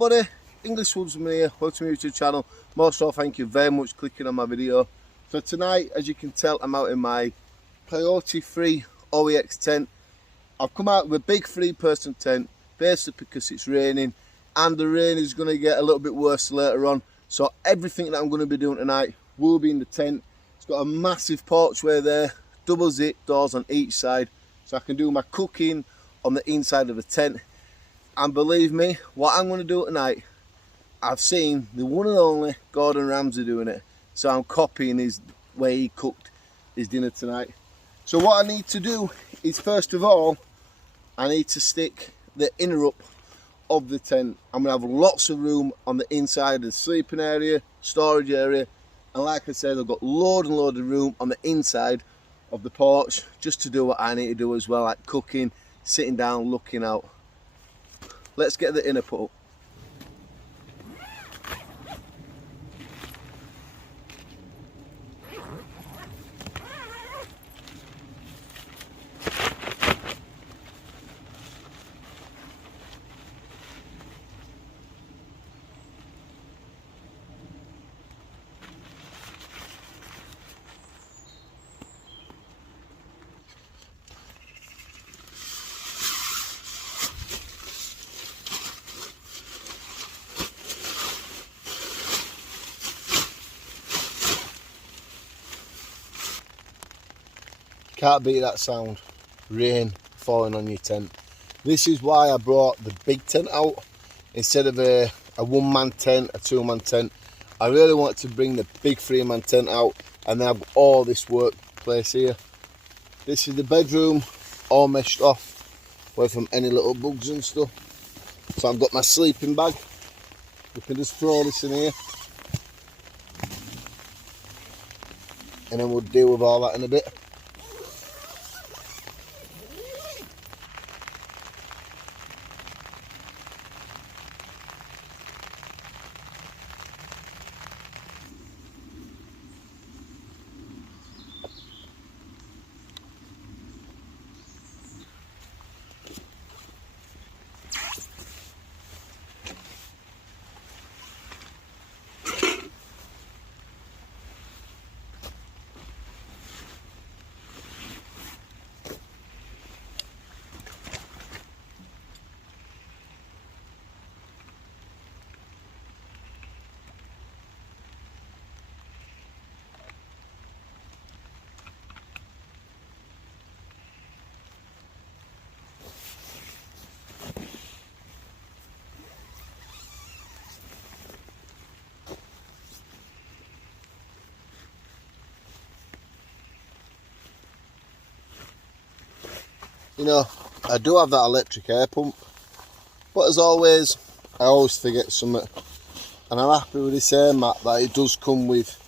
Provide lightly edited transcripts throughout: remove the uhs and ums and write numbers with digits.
buddy, English Woodsman here, welcome to my YouTube channel. Most of all, thank you very much for clicking on my video. So tonight, as you can tell, I'm out in my Coyote 3 OEX tent. I've come out with a big 3-person tent, basically because it's raining, and the rain is going to get a little bit worse later on. So everything that I'm going to be doing tonight will be in the tent. It's got a massive porchway there, double zip doors on each side, so I can do my cooking on the inside of the tent. And believe me, what I'm going to do tonight, I've seen the one and only Gordon Ramsay doing it, so I'm copying his way he cooked his dinner tonight. So what I need to do is, first of all, I need to stick the inner up of the tent. I'm going to have lots of room on the inside of the sleeping area, storage area, and like I said, I've got load and load of room on the inside of the porch just to do what I need to do as well, like cooking, sitting down, looking out. Let's get the inner put up. Can't beat that sound, rain falling on your tent. This is why I brought the big tent out instead of a one-man tent, a two-man tent. I really want to bring the big 3-man tent out, and then I've got all this workplace here. This is the bedroom, all meshed off, away from any little bugs and stuff. So I've got my sleeping bag. We can just throw this in here, and then we'll deal with all that in a bit. You know, I do have that electric air pump, but as always, I always forget something. And I'm happy with this air mat that it does come with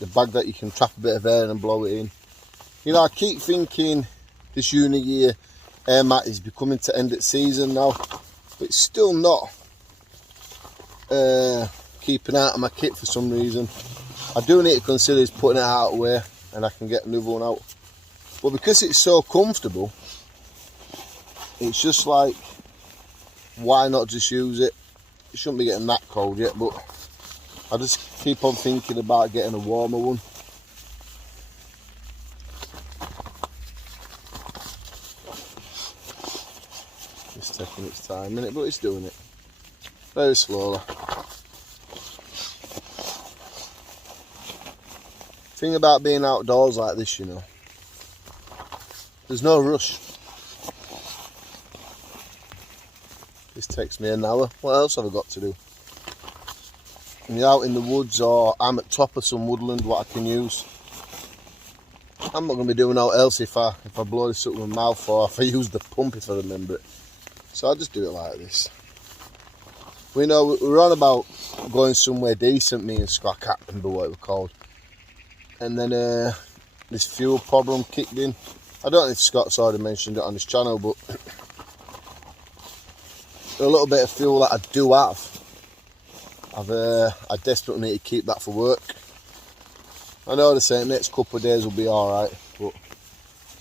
the bag that you can trap a bit of air and blow it in. You know, I keep thinking this uni year air mat is becoming to end its season now, but it's still not keeping out of my kit for some reason. I do need to consider is putting it out of the way and I can get another one out. But because it's so comfortable, it's just like, why not just use it? It shouldn't be getting that cold yet, but I just keep on thinking about getting a warmer one. It's taking its time, innit? But it's doing it very slowly. Thing about being outdoors like this, you know, there's no rush. This takes me an hour. What else have I got to do? When you're out in the woods, or I'm at top of some woodland what I can use. I'm not going to be doing out else if I blow this up with my mouth, or if I use the pump, if I remember it. So I'll just do it like this. We know we're on about going somewhere decent, me and Scott, I can't remember what it was called. And then this fuel problem kicked in. I don't know if Scott's already mentioned it on his channel, but a little bit of fuel that I do have, I desperately need to keep that for work. I know the same next couple of days will be alright, but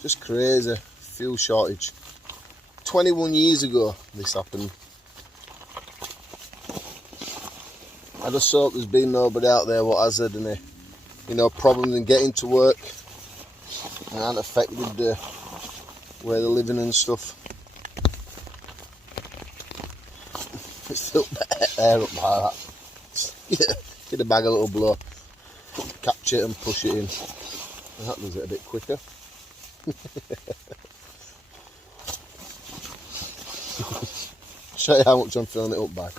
just crazy fuel shortage. 21 years ago this happened. I just hope there's been nobody out there what has had any, you know, problems in getting to work and aren't affected where they're living and stuff. It's still air up like that. Get a bag a little blow, capture it and push it in. And that does it a bit quicker. Show you how much I'm filling it up by.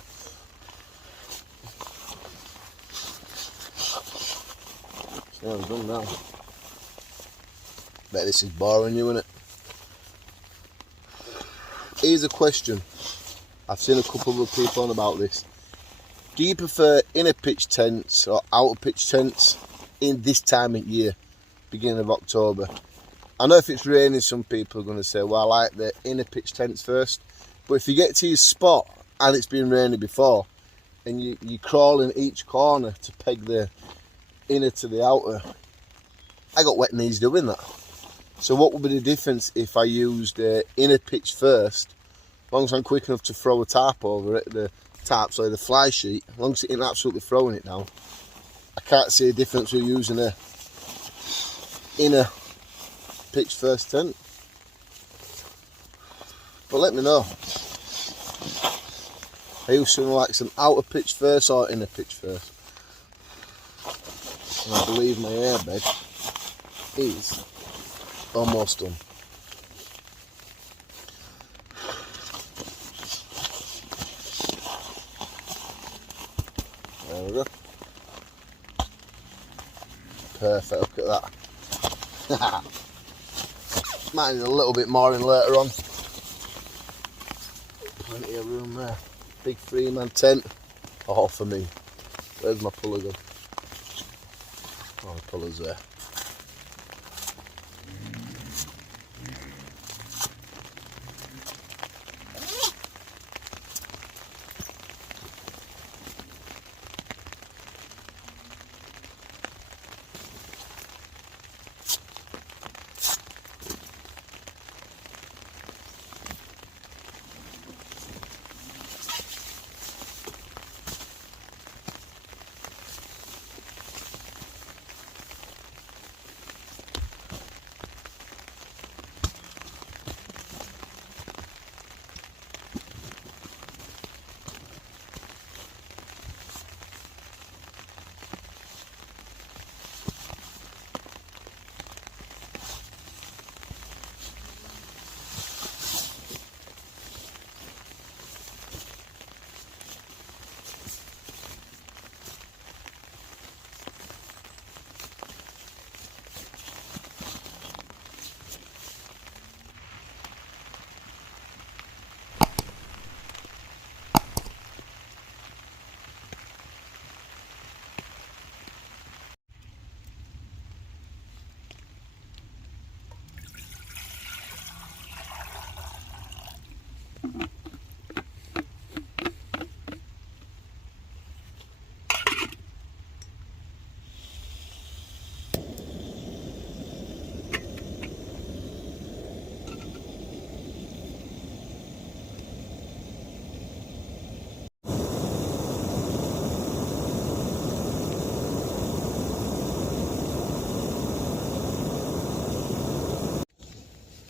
So I'm done now. Bet this is boring you, innit? Here's a question. I've seen a couple of other people on about this. Do you prefer inner pitch tents or outer pitch tents in this time of year, beginning of October? I know if it's raining, some people are going to say, well, I like the inner pitch tents first. But if you get to your spot and it's been raining before, and you crawl in each corner to peg the inner to the outer, I got wet knees doing that. So what would be the difference if I used inner pitch first? As long as I'm quick enough to throw a tarp over it, the fly sheet, as long as it ain't absolutely throwing it down, I can't see a difference with using a inner pitch first tent. But let me know. Are you someone like some outer pitch first or inner pitch first? And I believe my airbed is almost done. There we go. Perfect, look at that. Might need a little bit more in later on. Plenty of room there. Big 3-man tent. All for me. Where's my puller gun? Oh, the puller's there.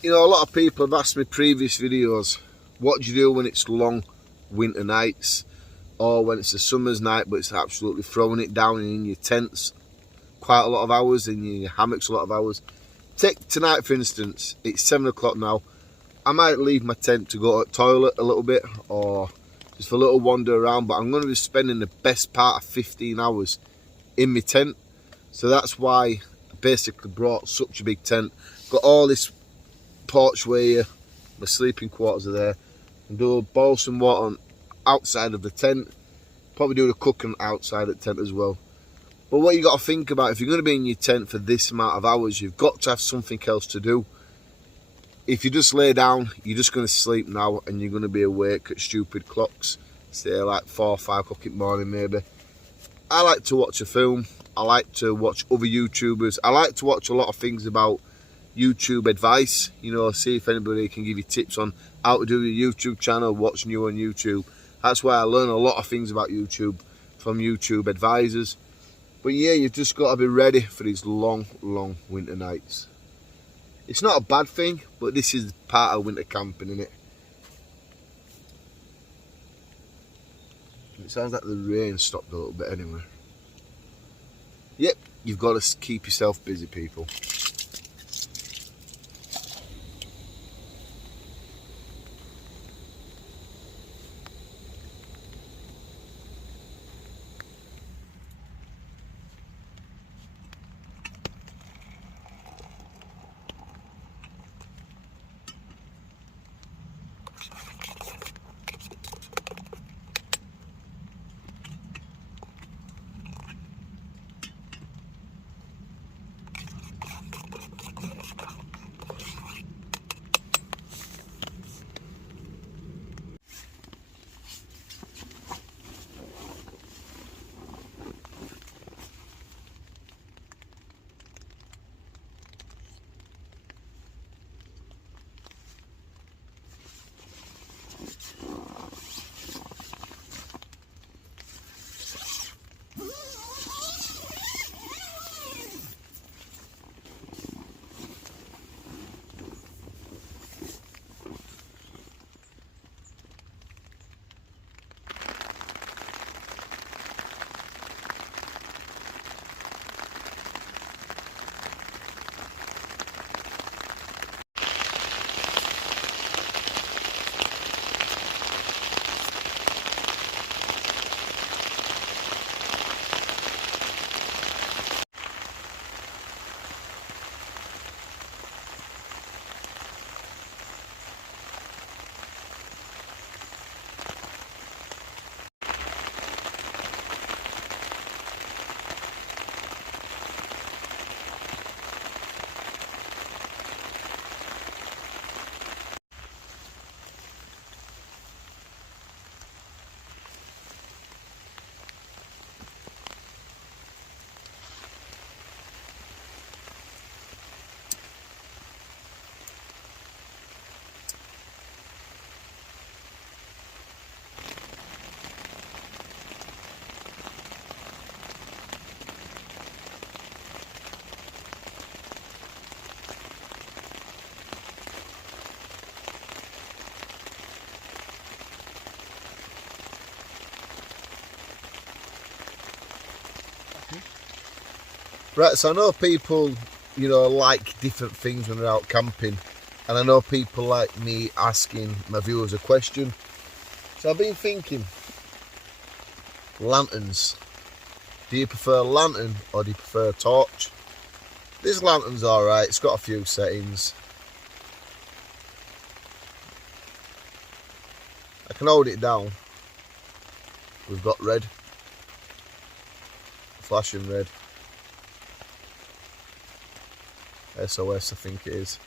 You know, a lot of people have asked me previous videos, what do you do when it's long winter nights, or when it's a summer's night but it's absolutely throwing it down in your tents quite a lot of hours, in your hammocks a lot of hours. Take tonight for instance, it's 7 o'clock now. I might leave my tent to go to the toilet a little bit or just for a little wander around, but I'm going to be spending the best part of 15 hours in my tent. So that's why I basically brought such a big tent. Got all this porchway here, my sleeping quarters are there, and do boil some water outside of the tent, probably do the cooking outside the tent as well. But what you got to think about, if you're going to be in your tent for this amount of hours, you've got to have something else to do. If you just lay down, you're just going to sleep now and you're going to be awake at stupid clocks, say like 4 or 5 o'clock in the morning maybe. I like to watch a film, I like to watch other YouTubers, I like to watch a lot of things about YouTube advice, you know, see if anybody can give you tips on how to do your YouTube channel, what's new on YouTube. That's why I learn a lot of things about YouTube from YouTube advisors. But yeah, you've just got to be ready for these long winter nights. It's not a bad thing, but this is part of winter camping, isn't it? It sounds like the rain stopped a little bit anyway. Yep, you've got to keep yourself busy, people. Right, so I know people, you know, like different things when they're out camping, and I know people like me asking my viewers a question. So I've been thinking, lanterns. Do you prefer a lantern or do you prefer a torch? This lantern's alright, it's got a few settings. I can hold it down. We've got red, flashing red. SOS, I think it is.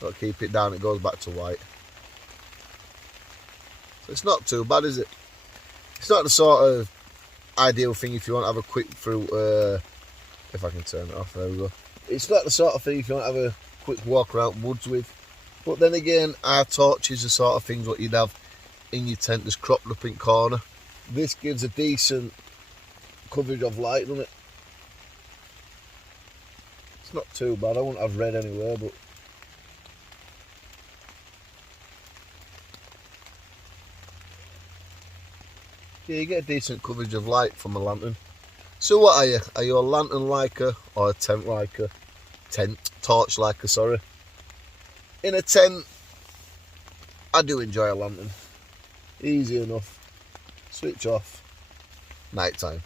Got to keep it down, it goes back to white. So it's not too bad, is it? It's not the sort of ideal thing if you want to have a quick through, if I can turn it off, there we go. It's not the sort of thing if you want to have a quick walk around woods with. But then again, our torches are sort of things what you'd have in your tent just cropped up in corner. This gives a decent coverage of light, doesn't it? It's not too bad, I wouldn't have red anywhere, but yeah, you get a decent coverage of light from a lantern. So what are you? Are you a lantern liker or a tent liker? Torch liker, sorry. In a tent, I do enjoy a lantern. Easy enough. Switch off. Night time.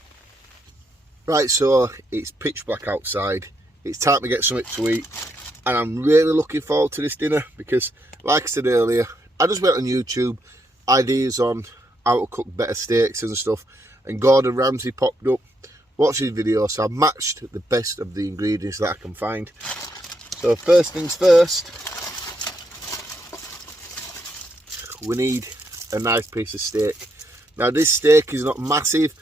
Right, so it's pitch black outside. It's time to get something to eat, and I'm really looking forward to this dinner because, like I said earlier, I just went on YouTube, ideas on how to cook better steaks and stuff, and Gordon Ramsay popped up. Watched his video, so I've matched the best of the ingredients that I can find. So first things first, we need a nice piece of steak. Now this steak is not massive.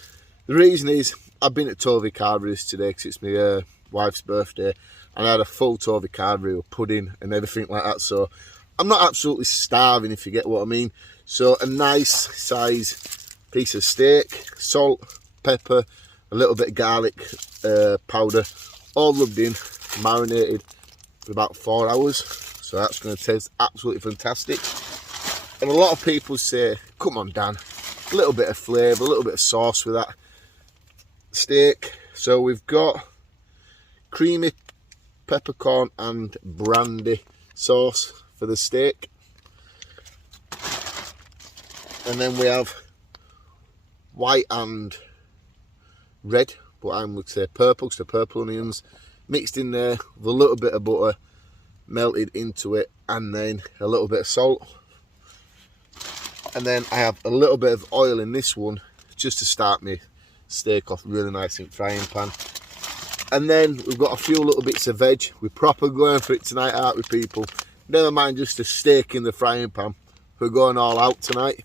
The reason is I've been at Tovey Carveries today because it's my wife's birthday, and I had a full Tovey Carvery with pudding and everything like that, so I'm not absolutely starving, if you get what I mean. So a nice size piece of steak, salt, pepper, a little bit of garlic powder, all rubbed in, marinated for about 4 hours. So that's going to taste absolutely fantastic. And a lot of people say, come on Dan, a little bit of flavour, a little bit of sauce with that steak. So we've got creamy peppercorn and brandy sauce for the steak. And then we have white and red, but I would say purple, so purple onions mixed in there with a little bit of butter melted into it, and then a little bit of salt. And then I have a little bit of oil in this one just to start my steak off really nice in frying pan. And then we've got a few little bits of veg. We're proper going for it tonight, aren't we, people? Never mind just a steak in the frying pan. We're going all out tonight.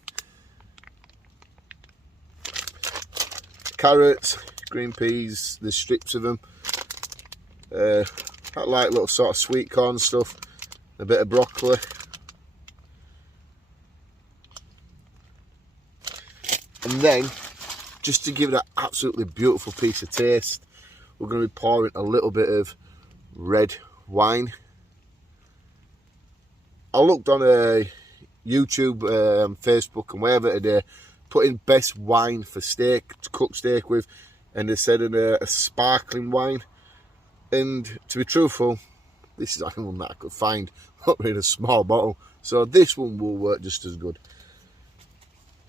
Carrots, green peas, there's strips of them. I like little sort of sweet corn stuff. A bit of broccoli. And then, just to give it an absolutely beautiful piece of taste, we're going to be pouring a little bit of red wine. I looked on YouTube, Facebook and wherever today, putting best wine for steak, to cook steak with, and they said a sparkling wine. And to be truthful, this is the only one that I could find in a small bottle, so this one will work just as good.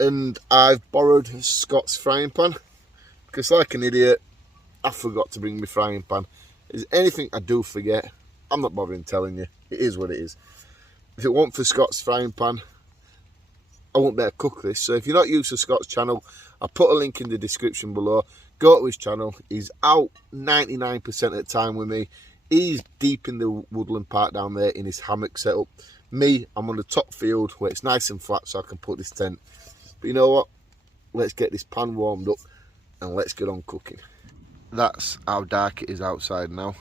And I've borrowed Scott's frying pan, because like an idiot, I forgot to bring my frying pan. Is anything I do forget, I'm not bothering telling you. It is what it is. If it weren't for Scott's frying pan, I won't be able to cook this. So if you're not used to Scott's channel, I'll put a link in the description below. Go to his channel. He's out 99% of the time with me. He's deep in the woodland part down there in his hammock setup. Me, I'm on the top field where it's nice and flat so I can put this tent. But you know what? Let's get this pan warmed up and let's get on cooking. That's how dark it is outside now.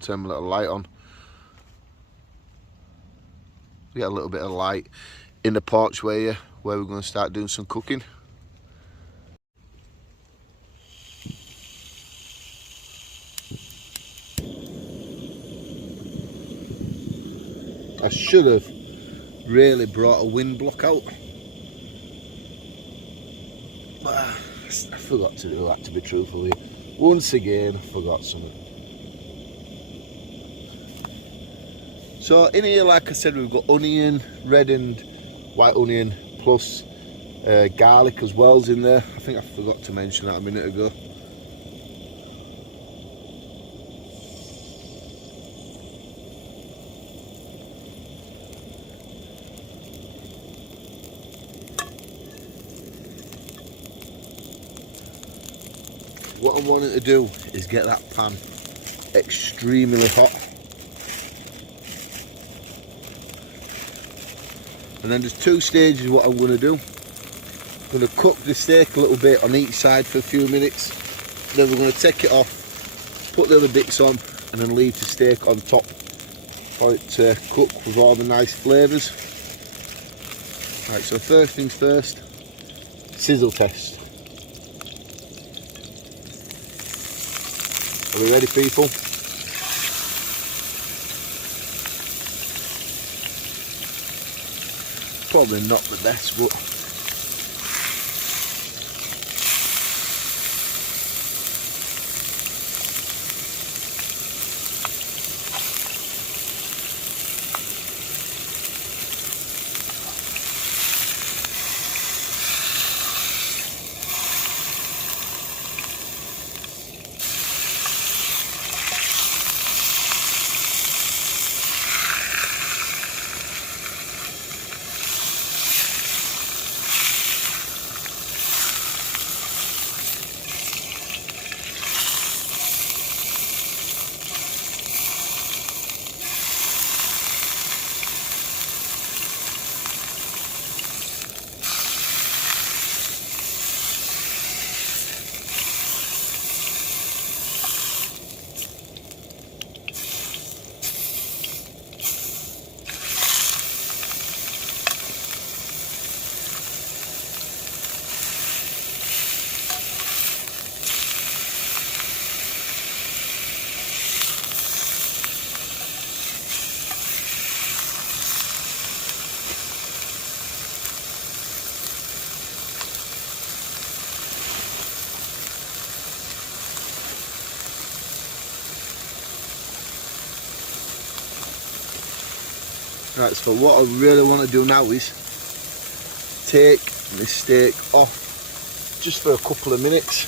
Turn my little light on. We got a little bit of light in the porchway here where we're going to start doing some cooking. I should have really brought a wind block out, but I forgot to do that, to be truthful with you. Once again, I forgot something. So in here, like I said, we've got onion, red and white onion, plus garlic as well is in there. I think I forgot to mention that a minute ago. What I'm wanting to do is get that pan extremely hot. And then there's two stages what I'm going to do. I'm going to cook the steak a little bit on each side for a few minutes. Then we're going to take it off, put the other bits on, and then leave the steak on top for it to cook with all the nice flavours. Right, so first things first, sizzle test. Are we ready, people? Probably not the best, but Right, so what I really want to do now is take this steak off just for a couple of minutes.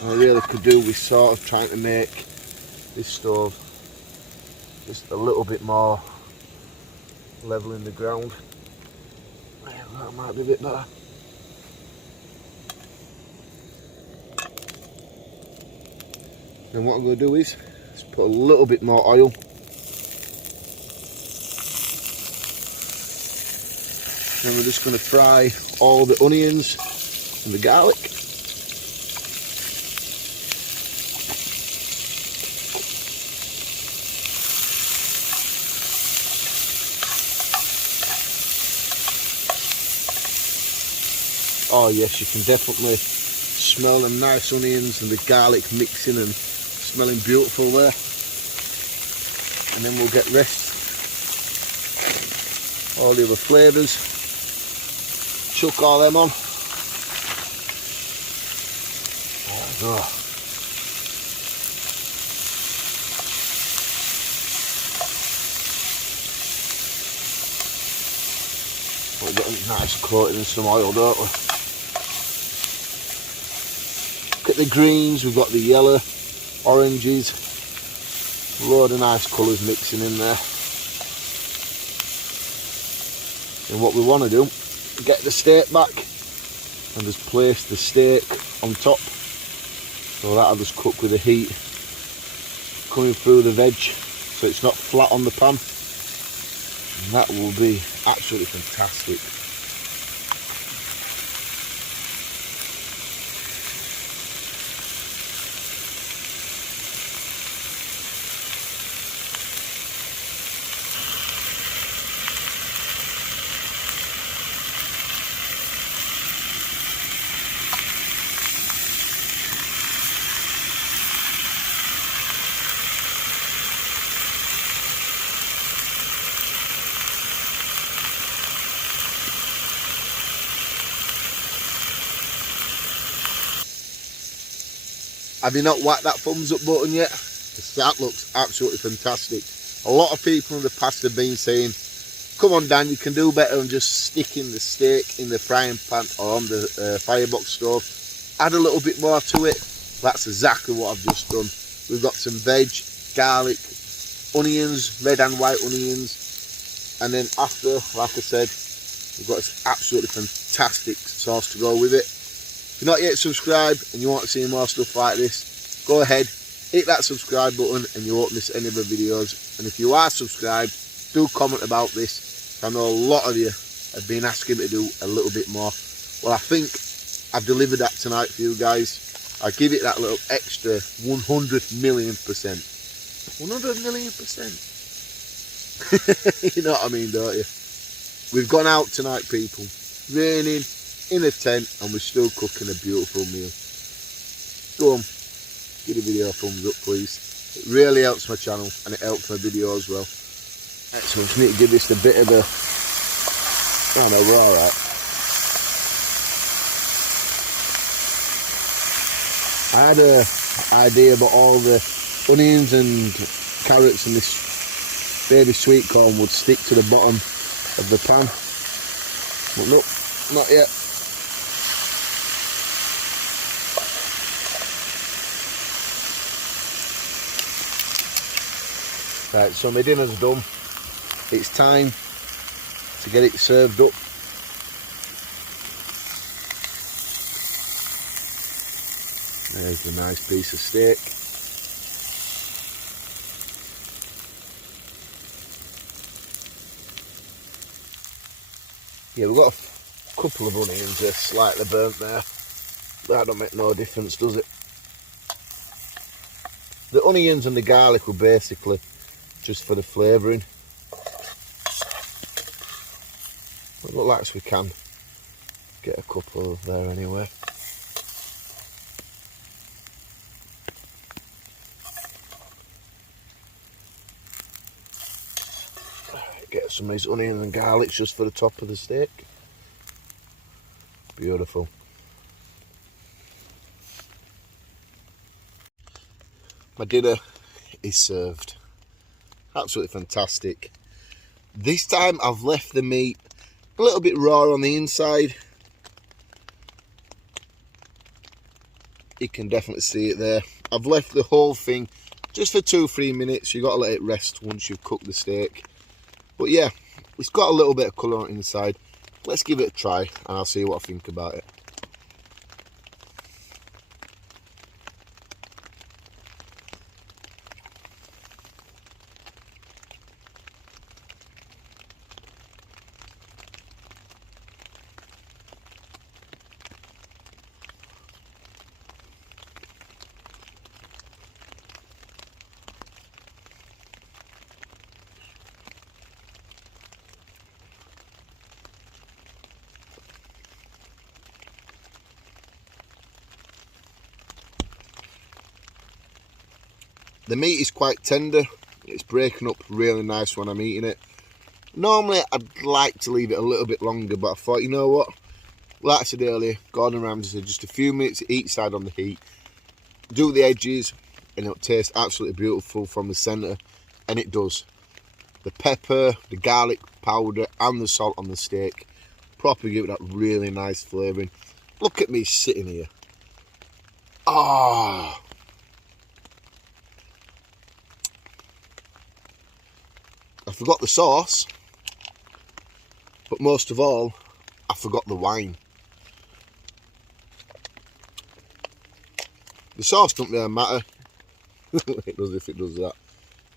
And I really could do with sort of trying to make this stove just a little bit more level in the ground. Yeah, that might be a bit better. Then what I'm going to do is just put a little bit more oil. Then we're just going to fry all the onions and the garlic. Oh yes, you can definitely smell them nice onions and the garlic mixing and smelling beautiful there. And then we'll get rest all the other flavours. Chuck all them on. Oh. We'll get a nice coating in some oil, don't we? Look at the greens, we've got the yellow, oranges, load of nice colours mixing in there. And what we want to do, get the steak back and just place the steak on top, so that'll just cook with the heat coming through the veg, so it's not flat on the pan, and that will be absolutely fantastic. Have you not whacked that thumbs up button yet? That looks absolutely fantastic. A lot of people in the past have been saying, come on Dan, you can do better than just sticking the steak in the frying pan or on the firebox stove. Add a little bit more to it. That's exactly what I've just done. We've got some veg, garlic, onions, red and white onions, and then after, like I said, we've got this absolutely fantastic sauce to go with it. If you're not yet subscribed and you want to see more stuff like this, go ahead, hit that subscribe button and you won't miss any of the videos. And if you are subscribed, do comment about this. I know a lot of you have been asking me to do a little bit more. Well, I think I've delivered that tonight for you guys. I give it that little extra 100 million %. 100 million %. You know what I mean, don't you? We've gone out tonight, people. Raining, in a tent, and we're still cooking a beautiful meal. Go on, give the video a thumbs up please. It really helps my channel and it helps my video as well. Excellent, just need to give this a bit of a... Oh no, we're alright. I had an idea about all the onions and carrots and this baby sweet corn would stick to the bottom of the pan, but nope, not yet. Right, so my dinner's done. It's time to get it served up. There's the nice piece of steak. Yeah, we've got a couple of onions there, slightly burnt there. That don't make no difference, does it? The onions and the garlic were basically just for the flavouring. It looks like we can get a couple there anyway. Get some of these onions and garlic just for the top of the steak. Beautiful. My dinner is served. Absolutely fantastic. This time I've left the meat a little bit raw on the inside. You can definitely see it there. I've left the whole thing just for 2-3 minutes. You've got to let it rest once you've cooked the steak. But yeah, it's got a little bit of colour on the inside. Let's give it a try and I'll see what I think about it. The meat is quite tender. It's breaking up really nice when I'm eating it. Normally I'd like to leave it a little bit longer, but I thought, you know what? Like I said earlier, Gordon Ramsay said just a few minutes each side on the heat. Do the edges and it'll taste absolutely beautiful from the centre, and it does. The pepper, the garlic powder and the salt on the steak properly give it that really nice flavouring. Look at me sitting here. Ah. I forgot the sauce, but most of all, I forgot the wine. The sauce doesn't really matter. It does if it does that.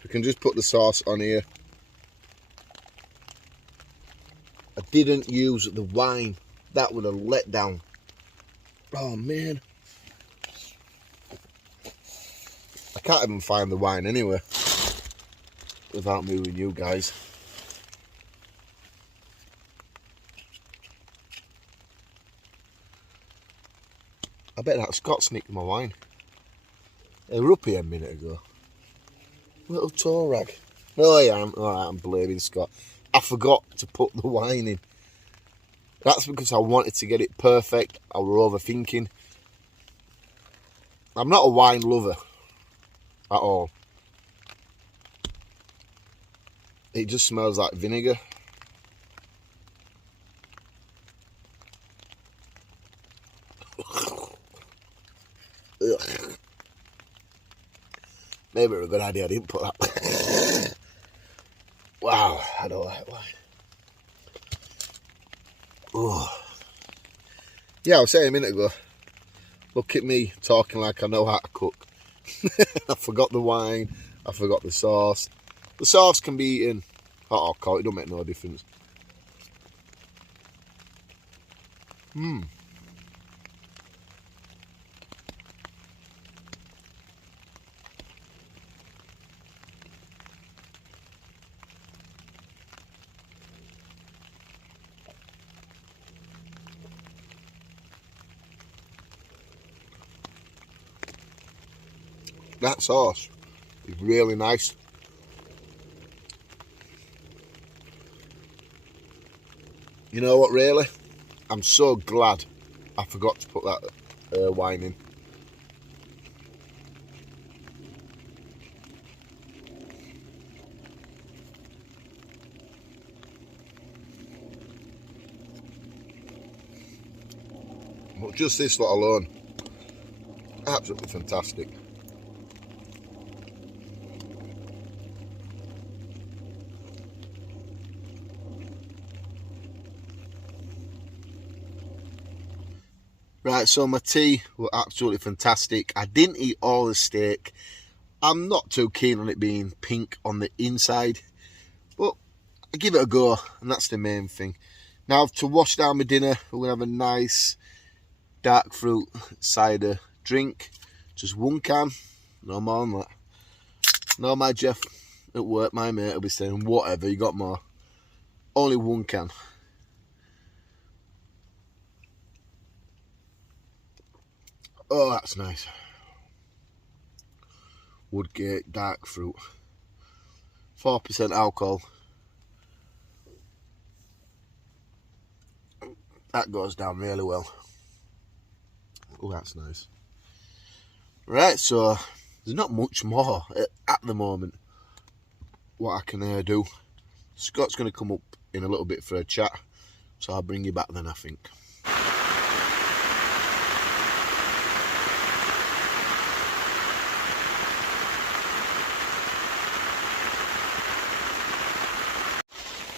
We can just put the sauce on here. I didn't use the wine. That would have let down. Oh man. I can't even find the wine anywhere without moving you guys. I bet that Scott sneaked my wine. They were up here a minute ago. Little toe rag. Oh yeah, alright, I'm blaming Scott. I forgot to put the wine in. That's because I wanted to get it perfect. I were overthinking. I'm not a wine lover at all. It just smells like vinegar. Ugh. Maybe it was a good idea I didn't put that. Wow, I don't like wine. Oh. Yeah, I was saying a minute ago, look at me talking like I know how to cook. I forgot the wine, I forgot the sauce. The sauce can be eaten hot or cold, it don't make no difference. That sauce is really nice. You know what, really? I'm so glad I forgot to put that wine in. But just this lot alone, absolutely fantastic. Right, so my tea were absolutely fantastic. I didn't eat all the steak. I'm not too keen on it being pink on the inside, but I give it a go, and that's the main thing. Now, to wash down my dinner, we're going to have a nice dark fruit cider drink. Just one can, no more than that. No, my Jeff at work, my mate, will be saying, whatever, you got more. Only one can. Oh, that's nice. Woodgate dark fruit. 4% alcohol. That goes down really well. Oh, that's nice. Right, so there's not much more at the moment what I can do. Scott's going to come up in a little bit for a chat, so I'll bring you back then, I think.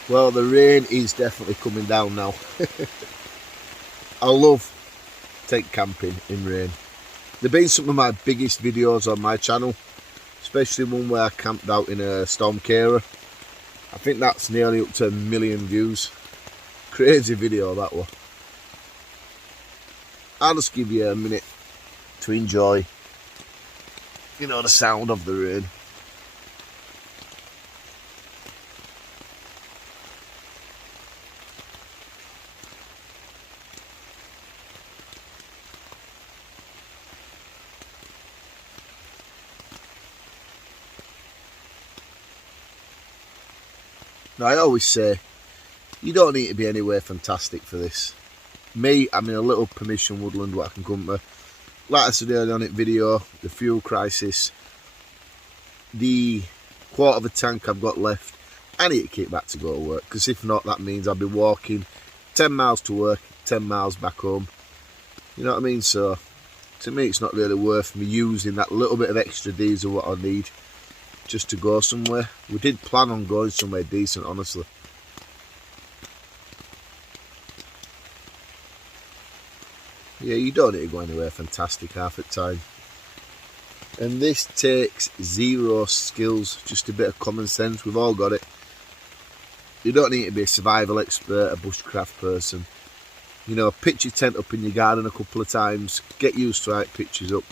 Well, the rain is definitely coming down now. I love tent camping in rain. They've been some of my biggest videos on my channel, especially one where I camped out in a storm carer. I think that's nearly up to 1 million views. Crazy video that one. I'll just give you a minute to enjoy, you know, the sound of the rain. Now, I always say, you don't need to be anywhere fantastic for this. Me, I'm in a little permission woodland where I can come to. Like I said earlier on in the video, the fuel crisis, the quarter of a tank I've got left, I need to keep back to go to work, because if not, that means I'll be walking 10 miles to work, 10 miles back home. You know what I mean? So, to me, it's not really worth me using that little bit of extra diesel what I need just to go somewhere. We did plan on going somewhere decent, honestly. Yeah, you don't need to go anywhere fantastic half the time. And this takes zero skills, just a bit of common sense. We've all got it. You don't need to be a survival expert, a bushcraft person. You know, pitch your tent up in your garden a couple of times. Get used to how it pitches up.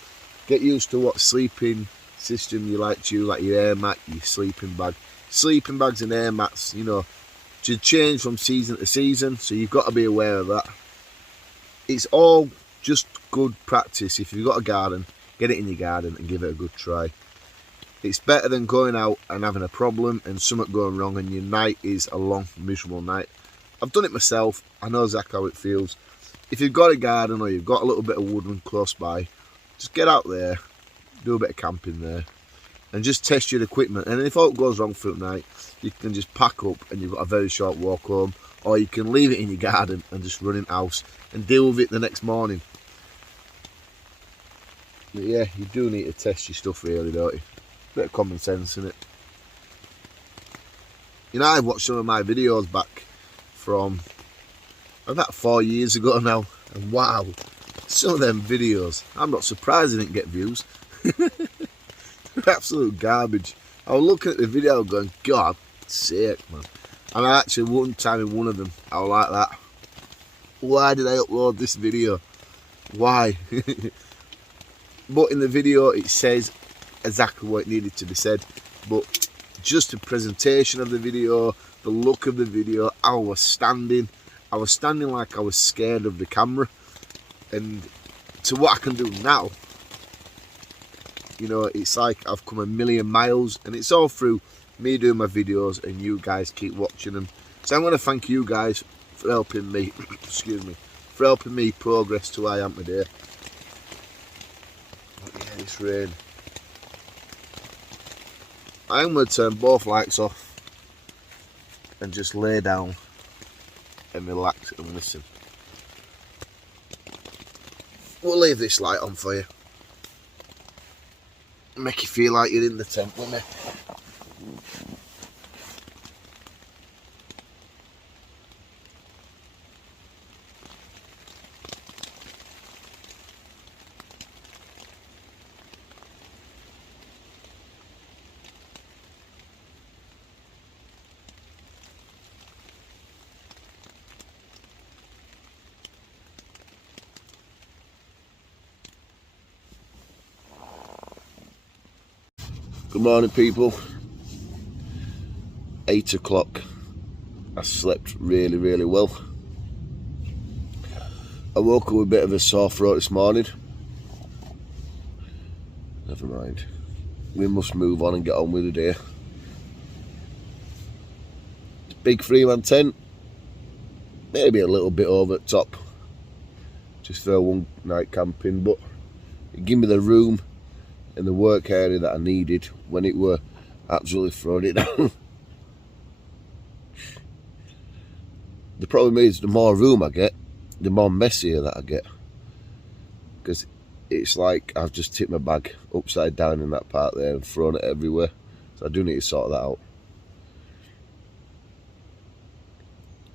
Get used to what sleeping system you like to use, like your air mat, your sleeping bag. Sleeping bags and air mats, you know, to change from season to season, so you've got to be aware of that. It's all just good practice. If you've got a garden, get it in your garden and give it a good try. It's better than going out and having a problem and something going wrong and your night is a long, miserable night. I've done it myself. I know exactly how it feels. If you've got a garden or you've got a little bit of woodland close by, just get out there, do a bit of camping there, and just test your equipment. And if all goes wrong for the night, you can just pack up and you've got a very short walk home, or you can leave it in your garden and just run in house and deal with it the next morning. But yeah, you do need to test your stuff really, don't you? Bit of common sense in it. You know, I've watched some of my videos back from about 4 years ago now, and wow, some of them videos, I'm not surprised I didn't get views. Absolute garbage. I was looking at the video going, God sake, man. And I actually, one time in one of them, I was like that. Why did I upload this video? Why? But in the video it says exactly what it needed to be said. But just the presentation of the video, the look of the video, I was standing like I was scared of the camera. And to what I can do now, you know, it's like I've come 1,000,000 miles, and it's all through me doing my videos and you guys keep watching them. So I'm going to thank you guys for helping me, excuse me, for helping me progress to where I am today. But yeah, this rain. I'm going to turn both lights off and just lay down and relax and listen. We'll leave this light on for you. Make you feel like you're in the tent with me. Good morning, people. 8 o'clock. I slept really, really well. I woke up with a bit of a sore throat this morning. Never mind. We must move on and get on with the day. Big 3-man tent. Maybe a little bit over the top. Just for one night camping, but it give me the room in the work area that I needed when it were absolutely throwing it down. The problem is, the more room I get, the more messier that I get, because it's like I've just tipped my bag upside down in that part there and thrown it everywhere. So I do need to sort that out.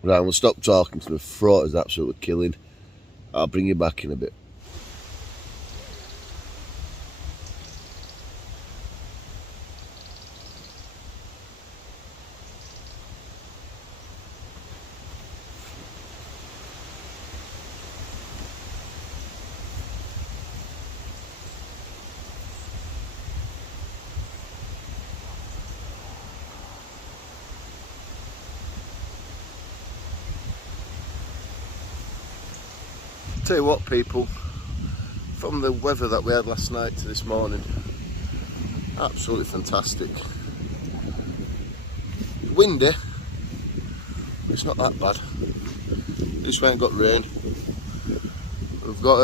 Right, we'll stop talking because my throat is absolutely killing. I'll bring you back in a bit. Tell you what, people, from the weather that we had last night to this morning, absolutely fantastic. Windy, but it's not that bad. This way ain't got rain. We've got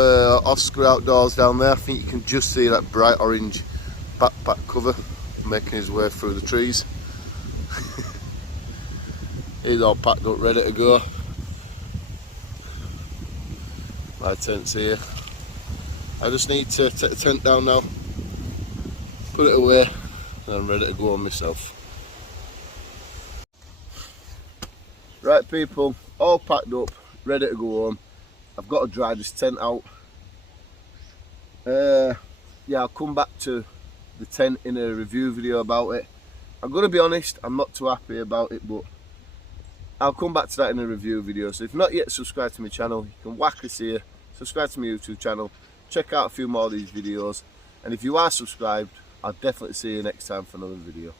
Oscar outdoors down there. I think you can just see that bright orange backpack cover making his way through the trees. He's all packed up, ready to go. My tent's here. I just need to take the tent down now, put it away, and I'm ready to go on myself. Right, people, all packed up, ready to go home. I've got to dry this tent out. Yeah, I'll come back to the tent in a review video about it. I'm going to be honest, I'm not too happy about it, but I'll come back to that in a review video. So if you're not yet subscribed to my channel, you can whack us here, subscribe to my YouTube channel, check out a few more of these videos, and if you are subscribed, I'll definitely see you next time for another video.